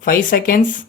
5 seconds.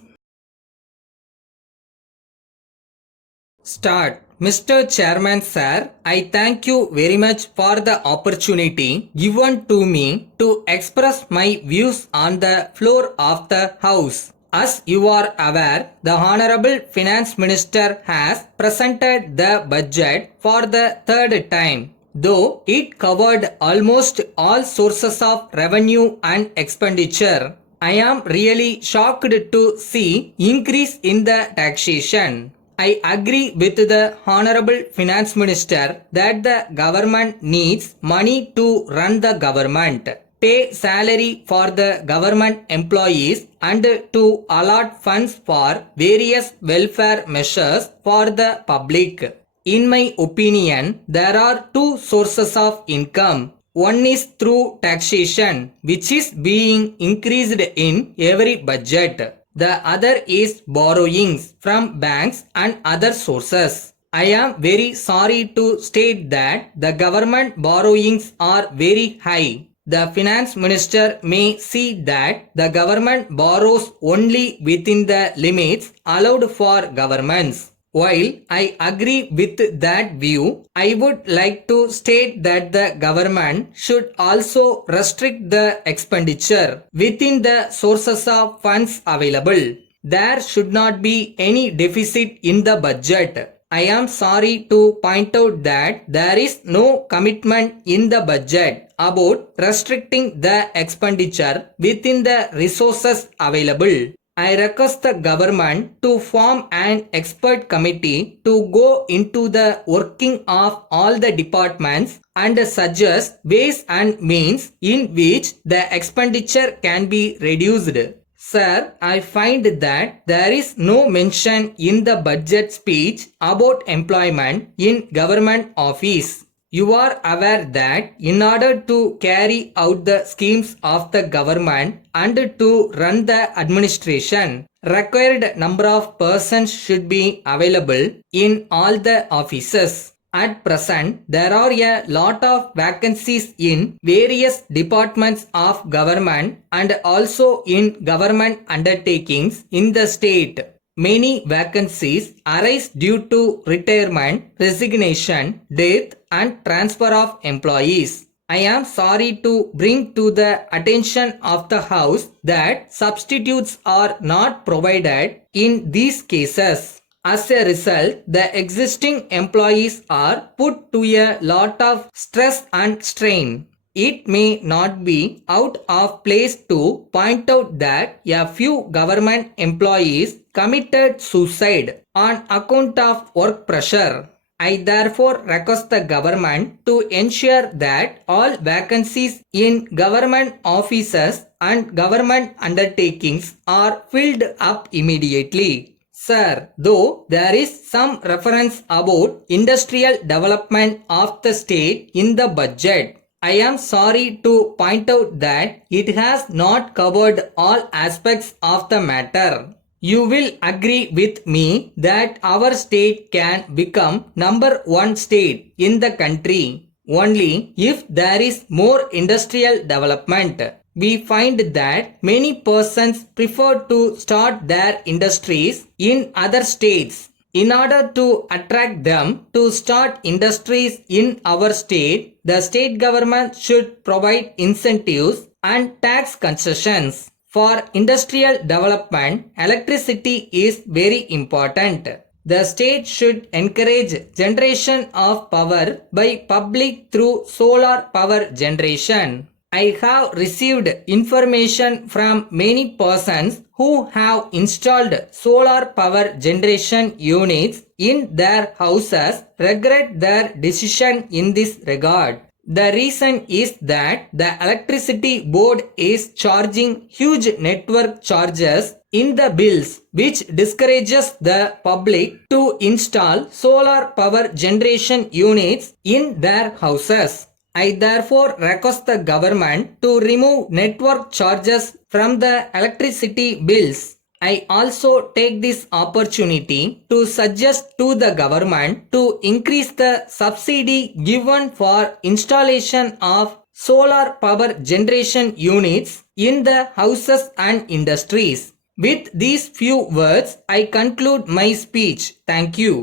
Start. Mr. Chairman Sir, I thank you very much for the opportunity given to me to express my views on the floor of the House. As you are aware, the Honorable Finance Minister has presented the budget for the third time. Though it covered almost all sources of revenue and expenditure, I am really shocked to see increase in the taxation. I agree with the Honorable Finance Minister that the government needs money to run the government, pay salary for the government employees, and to allot funds for various welfare measures for the public. In my opinion, there are two sources of income. One is through taxation, which is being increased in every budget. The other is borrowings from banks and other sources. I am very sorry to state that the government borrowings are very high. The finance minister may see that the government borrows only within the limits allowed for governments. While I agree with that view, I would like to state that the government should also restrict the expenditure within the sources of funds available. There should not be any deficit in the budget. I am sorry to point out that there is no commitment in the budget about restricting the expenditure within the resources available. I request the government to form an expert committee to go into the working of all the departments and suggest ways and means in which the expenditure can be reduced. Sir, I find that there is no mention in the budget speech about employment in government office. You are aware that in order to carry out the schemes of the government and to run the administration, required number of persons should be available in all the offices. At present, there are a lot of vacancies in various departments of government and also in government undertakings in the state. Many vacancies arise due to retirement, resignation, death, and transfer of employees. I am sorry to bring to the attention of the House that substitutes are not provided in these cases. As a result, the existing employees are put to a lot of stress and strain. It may not be out of place to point out that a few government employees committed suicide on account of work pressure. I therefore request the government to ensure that all vacancies in government offices and government undertakings are filled up immediately. Sir, though there is some reference about industrial development of the state in the budget, I am sorry to point out that it has not covered all aspects of the matter. You will agree with me that our state can become number one state in the country only if there is more industrial development. We find that many persons prefer to start their industries in other states. In order to attract them to start industries in our state, the state government should provide incentives and tax concessions. For industrial development, electricity is very important. The state should encourage generation of power by public through solar power generation. I have received information from many persons who have installed solar power generation units in their houses regret their decision in this regard. The reason is that the electricity board is charging huge network charges in the bills, which discourages the public to install solar power generation units in their houses. I therefore request the government to remove network charges from the electricity bills. I also take this opportunity to suggest to the government to increase the subsidy given for installation of solar power generation units in the houses and industries. With these few words, I conclude my speech. Thank you.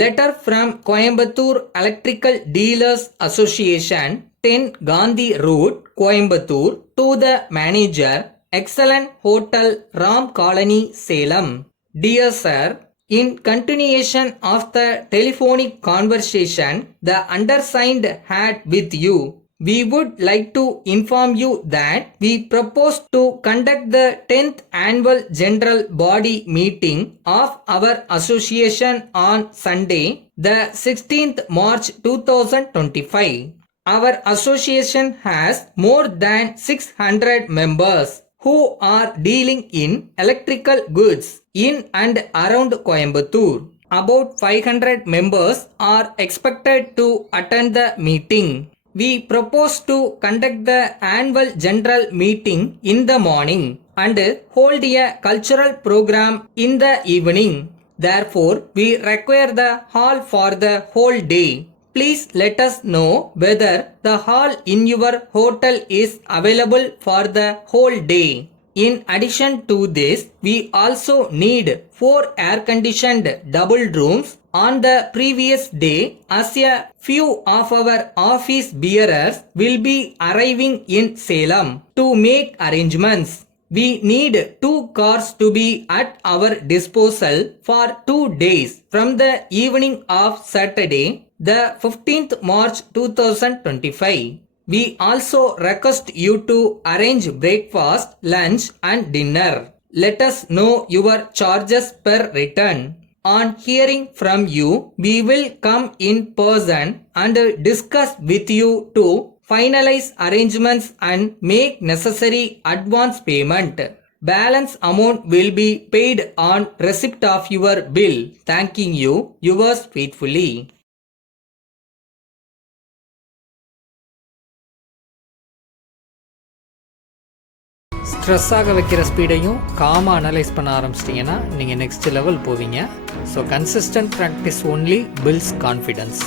Letter from Coimbatore Electrical Dealers Association, 10 Gandhi Road, Coimbatore, to the manager, Excellent Hotel, Ram Colony, Salem. Dear Sir, in continuation of the telephonic conversation the undersigned had with you, we would like to inform you that we propose to conduct the 10th annual general body meeting of our association on Sunday, the 16th March 2025. Our association has more than 600 members who are dealing in electrical goods in and around Coimbatore. About 500 members are expected to attend the meeting. We propose to conduct the annual general meeting in the morning and hold a cultural program in the evening. Therefore, we require the hall for the whole day. Please let us know whether the hall in your hotel is available for the whole day. In addition to this, we also need 4 air-conditioned double rooms on the previous day as a few of our office bearers will be arriving in Salem to make arrangements. We need 2 cars to be at our disposal for 2 days from the evening of Saturday, the 15th March 2025. We also request you to arrange breakfast, lunch and dinner. Let us know your charges per return. On hearing from you, we will come in person and discuss with you to finalize arrangements and make necessary advance payment. Balance amount will be paid on receipt of your bill. Thanking you, yours faithfully. ஸ்ட்ரெஸ்ஸாக வைக்கிற ஸ்பீடையும் காமாக analyse பண்ண ஆரம்பிச்சிட்டிங்கன்னா நீங்கள் next level போவீங்க. So consistent practice only builds confidence.